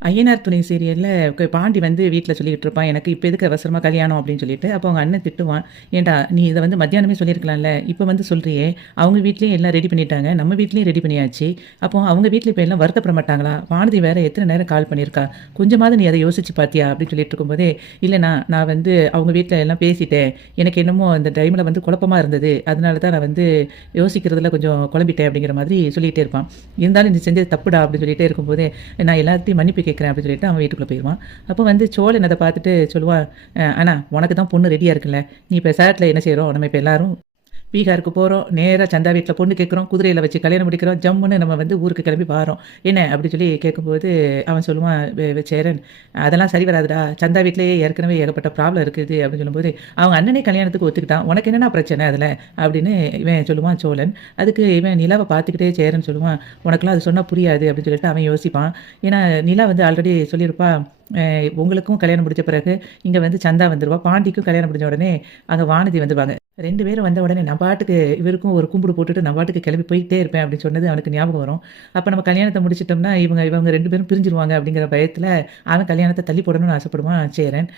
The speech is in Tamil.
ஐயனார் துணை சீரியல்ல பாண்டி வந்து வீட்ல சொல்லிக்கிட்டு இருப்பான், "எனக்கு இப்ப எதுக்கு அவசரமா கல்யாணம்?" அப்படின்னு சொல்லிட்டு. அப்போ அவங்க அண்ணன் திட்டுவான், "ஏன்டா நீ இத வந்து மத்தியானமே சொல்லியிருக்கலாம்ல. இப்ப வந்து சொல்றியே! அவங்க வீட்லயும் எல்லாம் ரெடி பண்ணிட்டாங்க. நம்ம வீட்லயும் ரெடி பண்ணியாச்சு. அப்போ அவங்க வீட்ல இப்ப எல்லாம் வருத்தப்பட மாட்டாங்களா? வானதி வேற எத்தன நேரம் கால் பண்ணியிருக்கா. கொஞ்சமாவது நீ அத யோசிச்சு பார்த்தியா?" அப்படின்னு சொல்லிட்டு இருக்கும்போதே, "இல்லண்ணா, நான் வந்து அவங்க வீட்ல எல்லாம் பேசிட்டேன். எனக்கு என்னமோ அந்த டைம்ல வந்து குழப்பமா இருந்தது. அதனால தான் நான் வந்து யோசிக்கிறதுல கொஞ்சம் குழம்பிட்டேன்." அப்படிங்கிற மாதிரி சொல்லிட்டே இருப்பான். இருந்தாலும் "நீ செஞ்சது தப்புடா" அப்படின்னு சொல்லிட்டே இருக்கும்போதே, நான் எல்லார்ட்டயும் மன்னிப்பு கேட்குறேன் அப்படின்னு சொல்லிட்டு அவன் வீட்டுக்குள்ள போயிருவான். அப்போ வந்து சோழன் அத பார்த்துட்டு சொல்லுவான், அண்ணா உனக்கு தான் பொண்ணு ரெடியா இருக்குல்ல. நீ இப்ப சேலத்துல என்ன செய்றோம்? நம்ம இப்ப எல்லாரும் பீகாருக்கு போறோம். நேரா சந்தா வீட்ல பொண்ணு கேட்குறோம். குதிரையில வச்சு கல்யாணம் முடிக்கிறோம். ஜம்முன்னு நம்ம வந்து ஊருக்கு கிளம்பி வாரோம். என்ன?" அப்படி சொல்லி கேட்கும்போது அவன் சொல்லுவான், சேரன், அதெல்லாம் சரி வராதுடா. சந்தா வீட்லயே ஏற்கனவே ஏகப்பட்ட ப்ராப்ளம் இருக்குது." அப்படின்னு சொல்லும்போது, "அவங்க அண்ணனே கல்யாணத்துக்கு ஒத்துக்கிட்டான். உனக்கு என்னண்ணா பிரச்சனை அதுல?" அப்படின்னு இவன் சொல்லுவான் சோழன். அதுக்கு இவன் நிலாவ பார்த்துக்கிட்டே சேரன் சொல்லுவான், "உனக்கெல்லாம் அது சொன்னா புரியாது." அப்படின்னு சொல்லிட்டு அவன் யோசிப்பான். ஏன்னா நிலா வந்து ஆல்ரெடி சொல்லியிருப்பா, அ உங்களுக்கும் கல்யாணம் முடிச்ச பிறகு இங்க வந்து சந்தா வந்துருவா. பாண்டிக்கும் கல்யாணம் முடிஞ்ச உடனே அங்க வானதி வந்துருவாங்க. 2 பேரும் வந்த உடனே நான் பாட்டுக்கு இவருக்கும் ஒரு கும்பிடு போட்டுட்டு நான் பாட்டுக்கு கிளம்பி போயிட்டே இருப்பேன் அப்படின்னு சொன்னது அவனுக்கு ஞாபகம் வரும். அப்ப நம்ம கல்யாணத்த முடிச்சுட்டோம்னா, இவங்க இவங்க 2 பேரும் பிரிஞ்சுருவாங்க அப்படிங்கிற பயத்துல அவன் கல்யாணத்த தள்ளி போடணும்னு ஆசைப்படுவான் சேரன்.